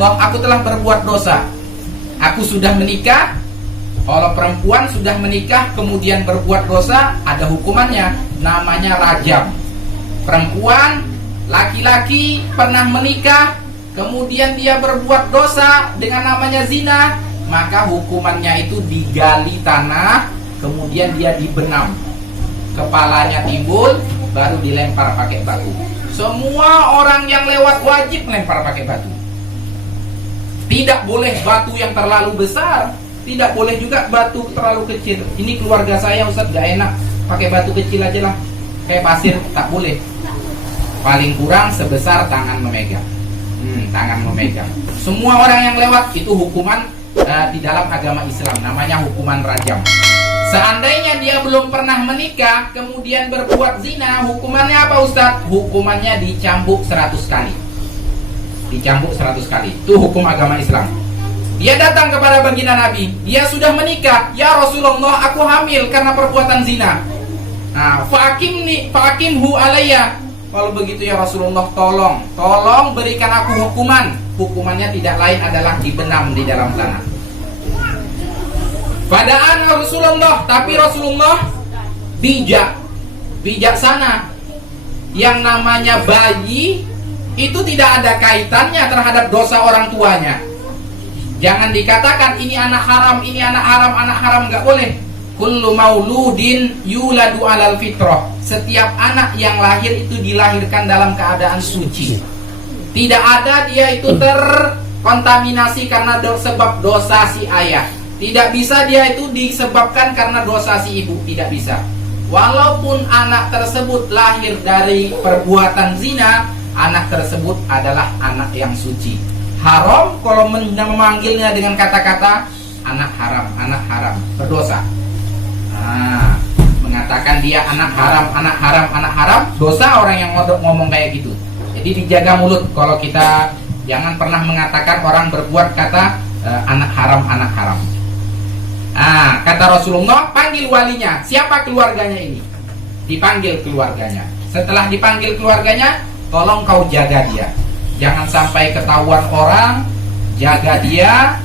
Rasulullah, aku telah berbuat dosa. Aku sudah menikah. Kalau perempuan sudah menikah kemudian berbuat dosa, ada hukumannya, namanya rajam. Perempuan, laki-laki pernah menikah kemudian dia berbuat dosa dengan namanya zina, maka hukumannya itu digali tanah, kemudian dia dibenam, kepalanya timbul, baru dilempar pakai batu. Semua orang yang lewat wajib melempar pakai batu. Tidak boleh batu yang terlalu besar, tidak boleh juga batu terlalu kecil. Ini keluarga saya Ustaz, gak enak, pakai batu kecil aja lah, kayak pasir, tak boleh. Paling kurang sebesar tangan memegang. Tangan memegang. Semua orang yang lewat itu hukuman di dalam agama Islam, namanya hukuman rajam. Seandainya dia belum pernah menikah kemudian berbuat zina, hukumannya apa Ustaz? Hukumannya dicambuk 100 kali. Dicambuk 100 kali. Itu hukum agama Islam. Dia datang kepada baginda Nabi, dia sudah menikah. Ya Rasulullah, aku hamil karena perbuatan zina. Nah, fa'akimhu alayya. Kalau begitu ya Rasulullah, tolong berikan aku hukuman. Hukumannya tidak lain adalah dibenam di dalam tanah. Padaan Rasulullah, tapi Rasulullah bijaksana. Yang namanya bayi itu tidak ada kaitannya terhadap dosa orang tuanya. Jangan dikatakan ini anak haram, anak haram, nggak boleh. Kullu mauludin yuladu alal fitrah. Setiap anak yang lahir itu dilahirkan dalam keadaan suci. Tidak ada dia itu terkontaminasi karena sebab dosa si ayah. Tidak bisa dia itu disebabkan karena dosa si ibu. Tidak bisa. Walaupun anak tersebut lahir dari perbuatan zina, anak tersebut adalah anak yang suci. Haram kalau memanggilnya dengan kata-kata anak haram, berdosa. Nah, mengatakan dia anak haram, dosa orang yang ngomong kayak gitu. Jadi dijaga mulut kalau kita, jangan pernah mengatakan orang berbuat kata anak haram. Nah, kata Rasulullah, panggil walinya. Siapa keluarganya ini? Dipanggil keluarganya. Setelah dipanggil keluarganya, tolong kau jaga dia. Jangan sampai ketahuan orang, jaga dia,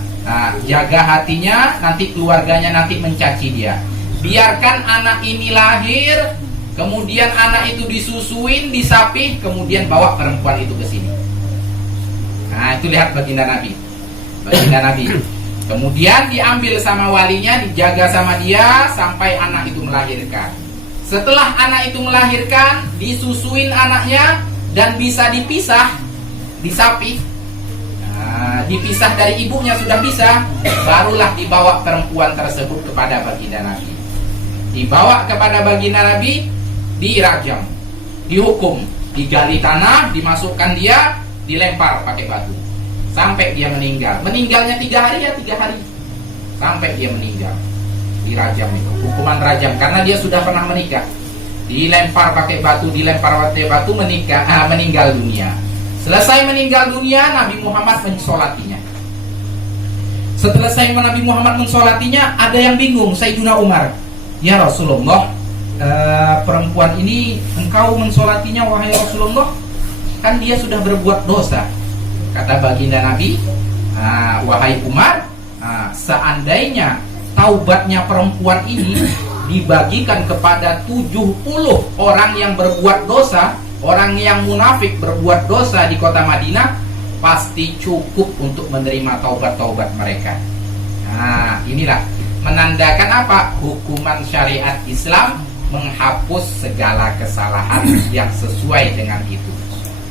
jaga hatinya, nanti keluarganya nanti mencaci dia. Biarkan anak ini lahir, kemudian anak itu disusuin, disapih, kemudian bawa perempuan itu ke sini. Nah, itu lihat baginda Nabi. Kemudian diambil sama walinya, dijaga sama dia sampai anak itu melahirkan. Setelah anak itu melahirkan, disusuin anaknya dan bisa dipisah, disapih. Nah, dipisah dari ibunya sudah bisa, barulah dibawa perempuan tersebut kepada baginda Nabi. Dibawa kepada baginda Nabi, dirajam, dihukum, digali tanah, dimasukkan dia, dilempar pakai batu sampai dia meninggal. Meninggalnya 3 hari ya 3 hari sampai dia meninggal. Dirajam itu hukuman rajam karena dia sudah pernah menikah. Dilempar pakai batu, meninggal dunia. Selesai meninggal dunia, Nabi Muhammad mensolatinya. Setelah Nabi Muhammad mensolatinya, ada yang bingung. Sayyidina Umar, ya Rasulullah, perempuan ini engkau mensolatinya wahai Rasulullah, kan dia sudah berbuat dosa. Kata baginda Nabi, wahai Umar, seandainya taubatnya perempuan ini dibagikan kepada 70 orang yang berbuat dosa, orang yang munafik berbuat dosa di kota Madinah, pasti cukup untuk menerima taubat-taubat mereka. Nah, inilah menandakan apa? Hukuman syariat Islam menghapus segala kesalahan yang sesuai dengan itu.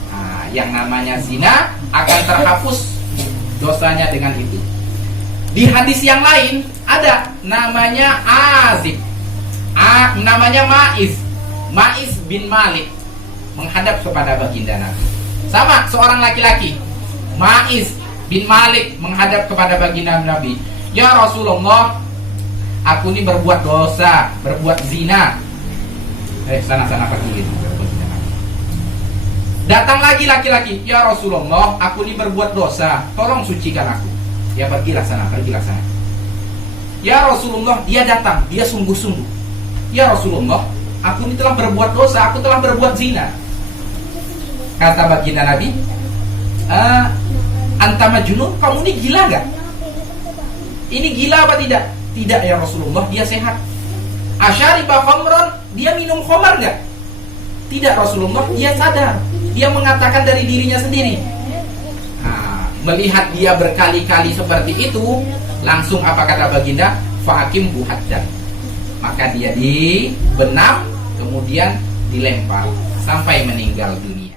Nah, yang namanya zina akan terhapus dosanya dengan itu. Di hadis yang lain ada namanya Azib, namanya Ma'iz bin Malik menghadap kepada baginda Nabi. Sama seorang laki-laki, Ma'iz bin Malik menghadap kepada baginda Nabi. Ya Rasulullah, aku ini berbuat dosa, berbuat zina. Sana pergi. Datang lagi laki-laki, ya Rasulullah, aku ini berbuat dosa, tolong sucikan aku. Ya pergilah sana. Ya Rasulullah, dia datang, dia sungguh-sungguh. Ya Rasulullah, aku ini telah berbuat dosa, aku telah berbuat zina. Kata baginda Nabi, anta majnun, kamu ini gila nggak? Ini gila apa tidak? Tidak ya Rasulullah, dia sehat. Asyariba khamran, dia minum khamar nggak? Tidak Rasulullah, dia sadar. Dia mengatakan dari dirinya sendiri. Nah, melihat dia berkali-kali seperti itu, langsung apa kata baginda? Fa'akim buhaddan. Maka dia dibenam, kemudian dilempar sampai meninggal dunia.